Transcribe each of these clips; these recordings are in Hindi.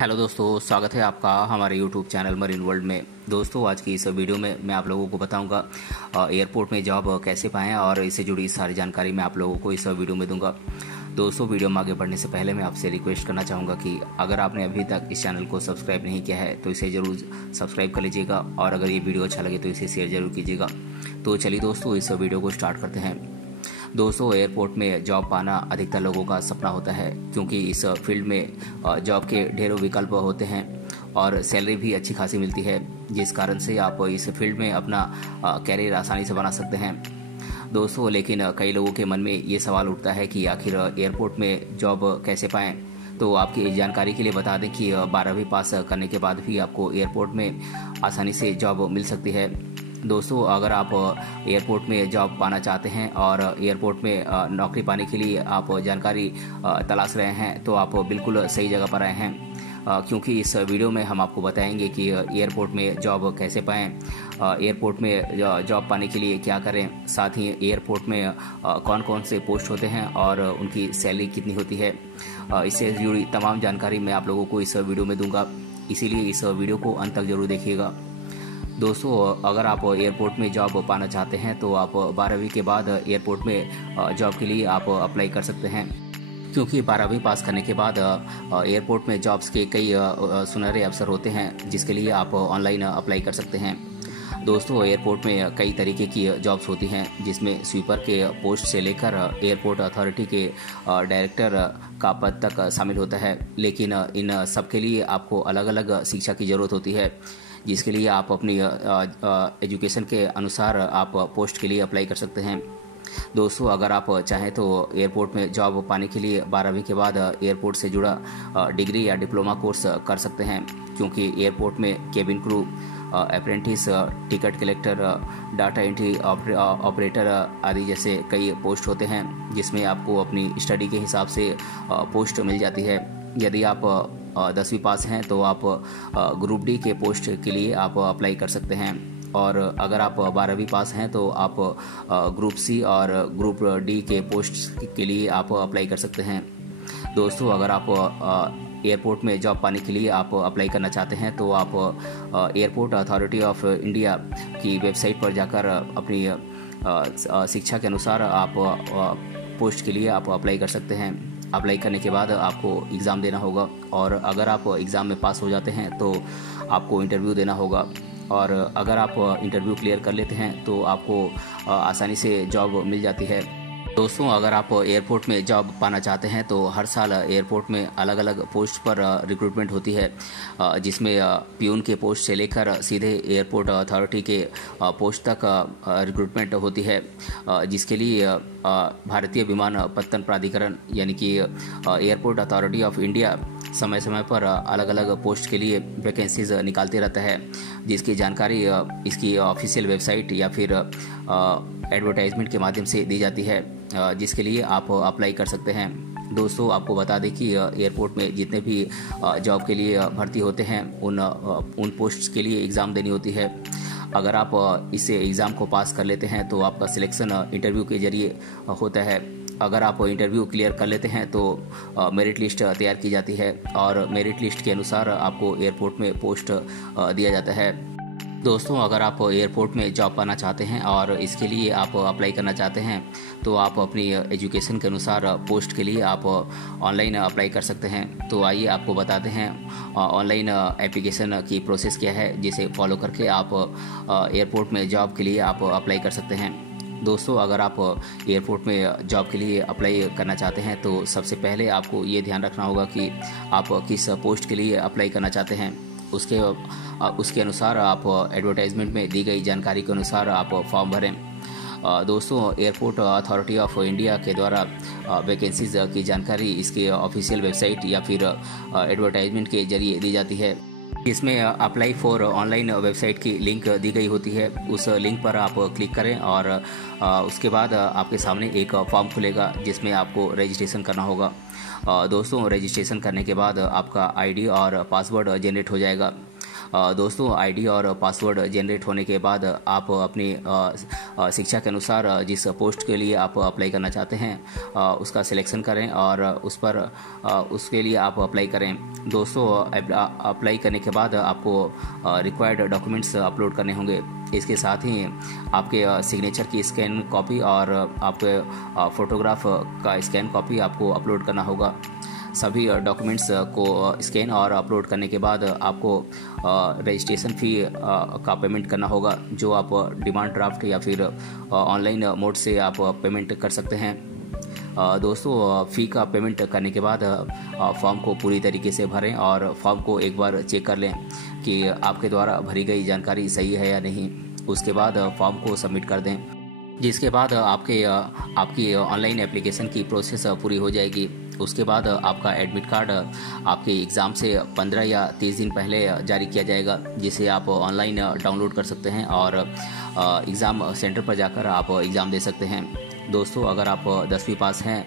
हेलो दोस्तों, स्वागत है आपका हमारे यूट्यूब चैनल मरीन वर्ल्ड में। दोस्तों, आज की इस वीडियो में मैं आप लोगों को बताऊंगा एयरपोर्ट में जॉब कैसे पाएं और इससे जुड़ी सारी जानकारी मैं आप लोगों को इस वीडियो में दूंगा। दोस्तों, वीडियो में आगे बढ़ने से पहले मैं आपसे रिक्वेस्ट करना चाहूँगा कि अगर आपने अभी तक इस चैनल को सब्सक्राइब नहीं किया है तो इसे ज़रूर सब्सक्राइब कर लीजिएगा और अगर ये वीडियो अच्छा लगे तो इसे शेयर जरूर कीजिएगा। तो चलिए दोस्तों, इस वीडियो को स्टार्ट करते हैं। दोस्तों, एयरपोर्ट में जॉब पाना अधिकतर लोगों का सपना होता है क्योंकि इस फील्ड में जॉब के ढेरों विकल्प होते हैं और सैलरी भी अच्छी खासी मिलती है, जिस कारण से आप इस फील्ड में अपना कैरियर आसानी से बना सकते हैं। दोस्तों, लेकिन कई लोगों के मन में ये सवाल उठता है कि आखिर एयरपोर्ट में जॉब कैसे पाएं। तो आपकी जानकारी के लिए बता दें कि 12वीं पास करने के बाद भी आपको एयरपोर्ट में आसानी से जॉब मिल सकती है। दोस्तों, अगर आप एयरपोर्ट में जॉब पाना चाहते हैं और एयरपोर्ट में नौकरी पाने के लिए आप जानकारी तलाश रहे हैं तो आप बिल्कुल सही जगह पर आए हैं, क्योंकि इस वीडियो में हम आपको बताएंगे कि एयरपोर्ट में जॉब कैसे पाएं, एयरपोर्ट में जॉब पाने के लिए क्या करें, साथ ही एयरपोर्ट में कौन कौन से पोस्ट होते हैं और उनकी सैलरी कितनी होती है। इससे जुड़ी तमाम जानकारी मैं आप लोगों को इस वीडियो में दूंगा, इसीलिए इस वीडियो को अंत तक जरूर देखिएगा। दोस्तों, अगर आप एयरपोर्ट में जॉब पाना चाहते हैं तो आप 12वीं के बाद एयरपोर्ट में जॉब के लिए आप अप्लाई कर सकते हैं, क्योंकि 12वीं पास करने के बाद एयरपोर्ट में जॉब्स के कई सुनहरे अवसर होते हैं जिसके लिए आप ऑनलाइन अप्लाई कर सकते हैं। दोस्तों, एयरपोर्ट में कई तरीके की जॉब्स होती हैं जिसमें स्वीपर के पोस्ट से लेकर एयरपोर्ट अथॉरिटी के डायरेक्टर का पद तक शामिल होता है, लेकिन इन सब के लिए आपको अलग अलग शिक्षा की ज़रूरत होती है, जिसके लिए आप अपनी एजुकेशन के अनुसार आप पोस्ट के लिए अप्लाई कर सकते हैं। दोस्तों, अगर आप चाहें तो एयरपोर्ट में जॉब पाने के लिए 12वीं के बाद एयरपोर्ट से जुड़ा डिग्री या डिप्लोमा कोर्स कर सकते हैं, क्योंकि एयरपोर्ट में cabin crew, apprentice, ticket collector, data entry operator आदि जैसे कई पोस्ट होते हैं जिसमें आपको अपनी स्टडी के हिसाब से पोस्ट मिल जाती है। यदि आप 10वीं पास हैं तो आप ग्रुप डी के पोस्ट के लिए आप अप्लाई कर सकते हैं, और अगर आप 12वीं पास हैं तो आप ग्रुप सी और ग्रुप डी के पोस्ट के लिए आप अप्लाई कर सकते हैं। दोस्तों, अगर आप एयरपोर्ट में जॉब पाने के लिए आप अप्लाई करना चाहते हैं तो आप एयरपोर्ट अथॉरिटी ऑफ इंडिया की वेबसाइट पर जाकर अपनी शिक्षा के अनुसार आप पोस्ट के लिए आप अप्लाई कर सकते हैं। अप्लाई करने के बाद आपको एग्ज़ाम देना होगा, और अगर आप एग्ज़ाम में पास हो जाते हैं तो आपको इंटरव्यू देना होगा, और अगर आप इंटरव्यू क्लियर कर लेते हैं तो आपको आसानी से जॉब मिल जाती है। दोस्तों, अगर आप एयरपोर्ट में जॉब पाना चाहते हैं तो हर साल एयरपोर्ट में अलग अलग पोस्ट पर रिक्रूटमेंट होती है, जिसमें प्यून के पोस्ट से लेकर सीधे एयरपोर्ट अथॉरिटी के पोस्ट तक रिक्रूटमेंट होती है, जिसके लिए भारतीय विमानपत्तन प्राधिकरण यानी कि एयरपोर्ट अथॉरिटी ऑफ इंडिया समय समय पर अलग अलग पोस्ट के लिए वैकेंसीज निकालते रहता है, जिसकी जानकारी इसकी ऑफिशियल वेबसाइट या फिर एडवर्टाइजमेंट के माध्यम से दी जाती है, जिसके लिए आप अप्लाई कर सकते हैं। दोस्तों, आपको बता दें कि एयरपोर्ट में जितने भी जॉब के लिए भर्ती होते हैं उन पोस्ट्स के लिए एग्ज़ाम देनी होती है। अगर आप इस एग्ज़ाम को पास कर लेते हैं तो आपका सिलेक्शन इंटरव्यू के जरिए होता है। अगर आप इंटरव्यू क्लियर कर लेते हैं तो मेरिट लिस्ट तैयार की जाती है, और मेरिट लिस्ट के अनुसार आपको एयरपोर्ट में पोस्ट दिया जाता है। दोस्तों, अगर आप एयरपोर्ट में जॉब पाना चाहते हैं और इसके लिए आप अप्लाई करना चाहते हैं तो आप अपनी एजुकेशन के अनुसार पोस्ट के लिए आप ऑनलाइन अप्लाई कर सकते हैं। तो आइए आपको बताते हैं ऑनलाइन एप्लीकेशन की प्रोसेस क्या है, जिसे फॉलो करके आप एयरपोर्ट में जॉब के लिए आप अप्लाई कर सकते हैं। दोस्तों, अगर आप एयरपोर्ट में जॉब के लिए अप्लाई करना चाहते हैं तो सबसे पहले आपको ये ध्यान रखना होगा कि आप किस पोस्ट के लिए अप्लाई करना चाहते हैं। उसके अनुसार आप एडवर्टाइजमेंट में दी गई जानकारी के अनुसार आप फॉर्म भरें। दोस्तों, एयरपोर्ट अथॉरिटी ऑफ इंडिया के द्वारा वैकेंसीज की जानकारी इसके ऑफिशियल वेबसाइट या फिर एडवर्टाइजमेंट के जरिए दी जाती है, इसमें अप्लाई फॉर ऑनलाइन वेबसाइट की लिंक दी गई होती है। उस लिंक पर आप क्लिक करें और उसके बाद आपके सामने एक फॉर्म खुलेगा जिसमें आपको रजिस्ट्रेशन करना होगा। दोस्तों, रजिस्ट्रेशन करने के बाद आपका आईडी और पासवर्ड जनरेट हो जाएगा। दोस्तों आईडी और पासवर्ड जनरेट होने के बाद आप अपनी शिक्षा के अनुसार जिस पोस्ट के लिए आप अप्लाई करना चाहते हैं उसका सिलेक्शन करें और उसके लिए आप अप्लाई करें। दोस्तों अप्लाई करने के बाद आपको रिक्वायर्ड डॉक्यूमेंट्स अपलोड करने होंगे। इसके साथ ही आपके सिग्नेचर की स्कैन कॉपी और आपके फोटोग्राफ का स्कैन कॉपी आपको अपलोड करना होगा। सभी डॉक्यूमेंट्स को स्कैन और अपलोड करने के बाद आपको रजिस्ट्रेशन फ़ी का पेमेंट करना होगा, जो आप डिमांड ड्राफ्ट या फिर ऑनलाइन मोड से आप पेमेंट कर सकते हैं। दोस्तों फ़ी का पेमेंट करने के बाद फॉर्म को पूरी तरीके से भरें और फॉर्म को एक बार चेक कर लें कि आपके द्वारा भरी गई जानकारी सही है या नहीं। उसके बाद फॉर्म को सबमिट कर दें, जिसके बाद आपकी ऑनलाइन एप्लीकेशन की प्रोसेस पूरी हो जाएगी। उसके बाद आपका एडमिट कार्ड आपके एग्ज़ाम से 15 या 30 दिन पहले जारी किया जाएगा, जिसे आप ऑनलाइन डाउनलोड कर सकते हैं और एग्ज़ाम सेंटर पर जाकर आप एग्ज़ाम दे सकते हैं। दोस्तों अगर आप 10वीं पास हैं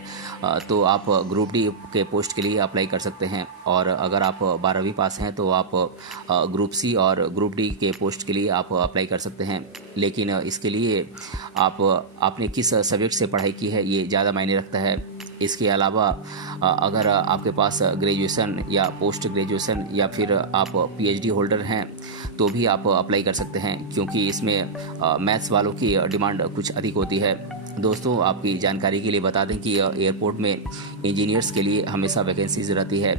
तो आप ग्रुप डी के पोस्ट के लिए अप्लाई कर सकते हैं, और अगर आप 12वीं पास हैं तो आप ग्रुप सी और ग्रुप डी के पोस्ट के लिए आप अप्लाई कर सकते हैं। लेकिन इसके लिए आपने किस सब्जेक्ट से पढ़ाई की है ये ज़्यादा मायने रखता है। इसके अलावा अगर आपके पास ग्रेजुएशन या पोस्ट ग्रेजुएशन या फिर आप पीएचडी होल्डर हैं तो भी आप अप्लाई कर सकते हैं, क्योंकि इसमें मैथ्स वालों की डिमांड कुछ अधिक होती है। दोस्तों आपकी जानकारी के लिए बता दें कि एयरपोर्ट में इंजीनियर्स के लिए हमेशा वैकेंसीज रहती है,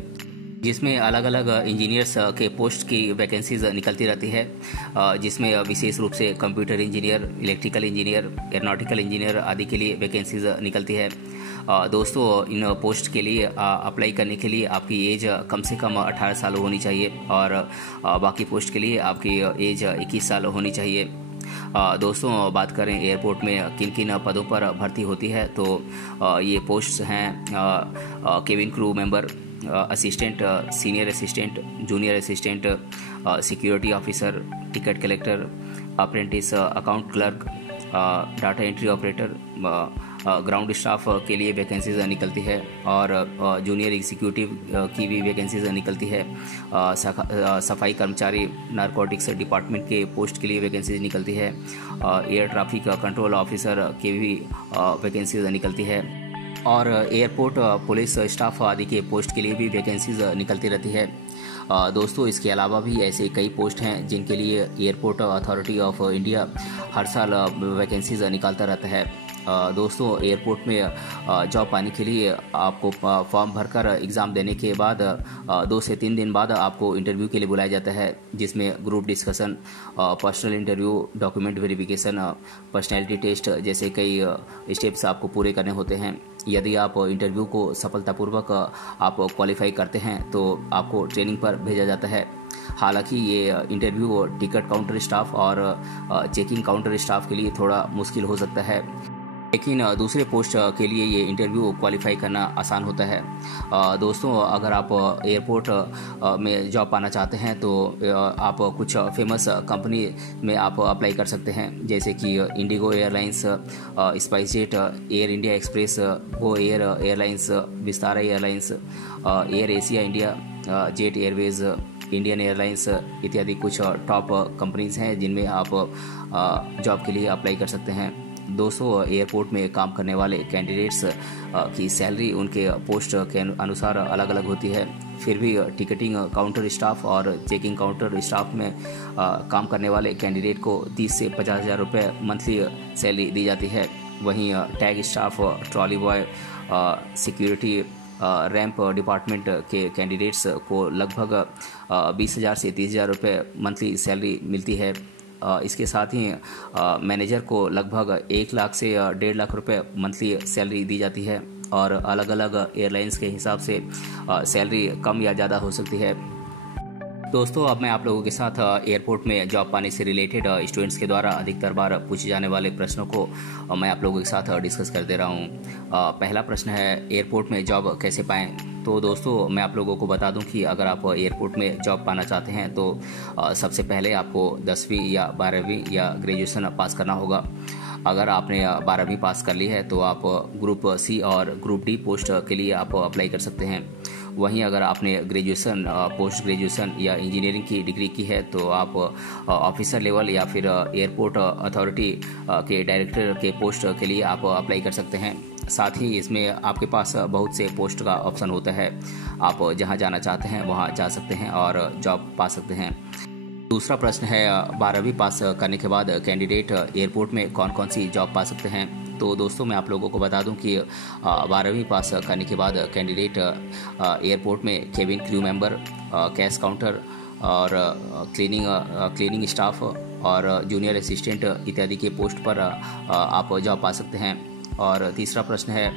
जिसमें अलग अलग इंजीनियर्स के पोस्ट की वैकेंसीज निकलती रहती है, जिसमें विशेष रूप से computer engineer, electrical engineer, aeronautical engineer आदि के लिए वैकेंसीज निकलती है। दोस्तों इन पोस्ट के लिए अप्लाई करने के लिए आपकी एज कम से कम 18 साल होनी चाहिए और बाकी पोस्ट के लिए आपकी एज 21 साल होनी चाहिए। दोस्तों बात करें एयरपोर्ट में किन किन पदों पर भर्ती होती है, तो ये पोस्ट्स हैं cabin crew member, assistant, senior assistant, junior assistant, security officer, ticket collector, apprentice, account clerk, data entry operator, ground staff के लिए वैकेंसीज निकलती है और जूनियर एग्जीक्यूटिव की भी वैकेंसीज निकलती है। सफाई कर्मचारी, नारकोटिक्स डिपार्टमेंट के पोस्ट के लिए वैकेंसीज निकलती है। एयर ट्रैफिक कंट्रोल ऑफिसर की भी वैकेंसीज निकलती है और एयरपोर्ट पुलिस स्टाफ आदि के पोस्ट के लिए भी वैकेंसीज निकलती रहती है। दोस्तों इसके अलावा भी ऐसे कई पोस्ट हैं जिनके लिए एयरपोर्ट अथॉरिटी ऑफ इंडिया हर साल वैकेंसीज निकालता रहता है। दोस्तों एयरपोर्ट में जॉब पाने के लिए आपको फॉर्म भरकर एग्ज़ाम देने के बाद 2 से 3 दिन बाद आपको इंटरव्यू के लिए बुलाया जाता है, जिसमें group discussion, personal interview, document verification, personality test जैसे कई स्टेप्स आपको पूरे करने होते हैं। यदि आप इंटरव्यू को सफलतापूर्वक आप क्वालिफाई करते हैं तो आपको ट्रेनिंग पर भेजा जाता है। हालांकि ये इंटरव्यू टिकट काउंटर स्टाफ और चेकिंग काउंटर स्टाफ के लिए थोड़ा मुश्किल हो सकता है, लेकिन दूसरे पोस्ट के लिए ये इंटरव्यू क्वालिफाई करना आसान होता है। दोस्तों अगर आप एयरपोर्ट में जॉब पाना चाहते हैं तो आप कुछ फेमस कंपनी में आप अप्लाई कर सकते हैं, जैसे कि Indigo airlines, SpiceJet, air India express, Go Air airlines, Vistara airlines, air Asia India, jet Airways, Indian airlines इत्यादि कुछ टॉप कंपनीज हैं जिनमें आप जॉब के लिए अप्लाई कर सकते हैं। दोस्तों एयरपोर्ट में काम करने वाले कैंडिडेट्स की सैलरी उनके पोस्ट के अनुसार अलग अलग होती है, फिर भी टिकटिंग काउंटर स्टाफ और चेकिंग काउंटर स्टाफ में काम करने वाले कैंडिडेट को 30 से 50,000 रुपये मंथली सैलरी दी जाती है। वहीं tag staff, trolley boy, security, ramp department के कैंडिडेट्स को लगभग 20,000 से 30,000 रुपये मंथली सैलरी मिलती है। इसके साथ ही मैनेजर को लगभग 1 लाख से 1.5 लाख रुपए मंथली सैलरी दी जाती है और अलग अलग एयरलाइंस के हिसाब से सैलरी कम या ज़्यादा हो सकती है। दोस्तों अब मैं आप लोगों के साथ एयरपोर्ट में जॉब पाने से रिलेटेड स्टूडेंट्स के द्वारा अधिकतर बार पूछे जाने वाले प्रश्नों को मैं आप लोगों के साथ डिस्कस कर दे रहा हूँ। पहला प्रश्न है एयरपोर्ट में जॉब कैसे पाएं। तो दोस्तों मैं आप लोगों को बता दूं कि अगर आप एयरपोर्ट में जॉब पाना चाहते हैं तो सबसे पहले आपको 10वीं या 12वीं या ग्रेजुएशन पास करना होगा। अगर आपने 12वीं पास कर ली है तो आप ग्रुप सी और ग्रुप डी पोस्ट के लिए आप अप्लाई कर सकते हैं। वहीं अगर आपने ग्रेजुएशन, पोस्ट ग्रेजुएशन या इंजीनियरिंग की डिग्री की है तो आप ऑफिसर लेवल या फिर एयरपोर्ट अथॉरिटी के डायरेक्टर के पोस्ट के लिए आप अप्लाई कर सकते हैं। साथ ही इसमें आपके पास बहुत से पोस्ट का ऑप्शन होता है, आप जहां जाना चाहते हैं वहां जा सकते हैं और जॉब पा सकते हैं। दूसरा प्रश्न है 12वीं पास करने के बाद कैंडिडेट एयरपोर्ट में कौन कौन सी जॉब पा सकते हैं। तो दोस्तों मैं आप लोगों को बता दूं कि 12वीं पास करने के बाद कैंडिडेट एयरपोर्ट में cabin crew member, cash counter और क्लीनिंग स्टाफ और जूनियर असिस्टेंट इत्यादि के पोस्ट पर आप जॉब पा सकते हैं। और तीसरा प्रश्न है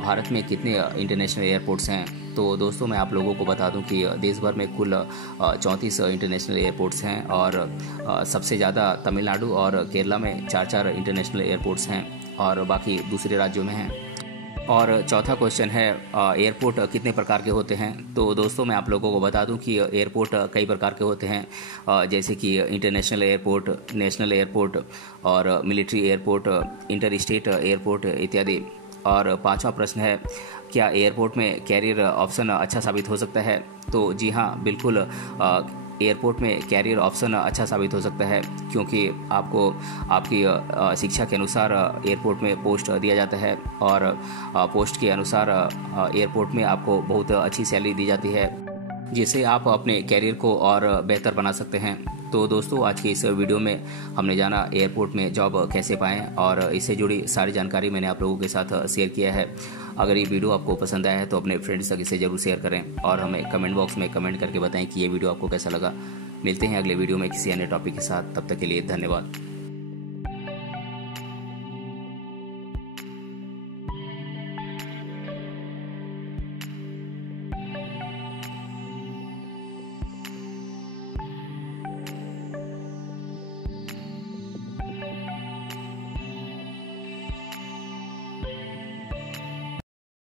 भारत में कितने इंटरनेशनल एयरपोर्ट्स हैं। तो दोस्तों मैं आप लोगों को बता दूं कि देश भर में कुल 34 इंटरनेशनल एयरपोर्ट्स हैं और सबसे ज़्यादा तमिलनाडु और केरला में 4 इंटरनेशनल एयरपोर्ट्स हैं और बाकी दूसरे राज्यों में हैं। और चौथा क्वेश्चन है एयरपोर्ट कितने प्रकार के होते हैं। तो दोस्तों मैं आप लोगों को बता दूं कि एयरपोर्ट कई प्रकार के होते हैं, जैसे कि इंटरनेशनल एयरपोर्ट, नेशनल एयरपोर्ट और military airport, inter state airport इत्यादि। और पांचवा प्रश्न है क्या एयरपोर्ट में कैरियर ऑप्शन अच्छा साबित हो सकता है। तो जी हाँ, बिल्कुल एयरपोर्ट में कैरियर ऑप्शन अच्छा साबित हो सकता है, क्योंकि आपको आपकी शिक्षा के अनुसार एयरपोर्ट में पोस्ट दिया जाता है और पोस्ट के अनुसार एयरपोर्ट में आपको बहुत अच्छी सैलरी दी जाती है, जिससे आप अपने कैरियर को और बेहतर बना सकते हैं। तो दोस्तों आज की इस वीडियो में हमने जाना एयरपोर्ट में जॉब कैसे पाएं और इससे जुड़ी सारी जानकारी मैंने आप लोगों के साथ शेयर किया है। अगर ये वीडियो आपको पसंद आया है तो अपने फ्रेंड्स तक इसे जरूर शेयर करें और हमें कमेंट बॉक्स में कमेंट करके बताएं कि ये वीडियो आपको कैसा लगा। मिलते हैं अगले वीडियो में किसी अन्य टॉपिक के साथ, तब तक के लिए धन्यवाद।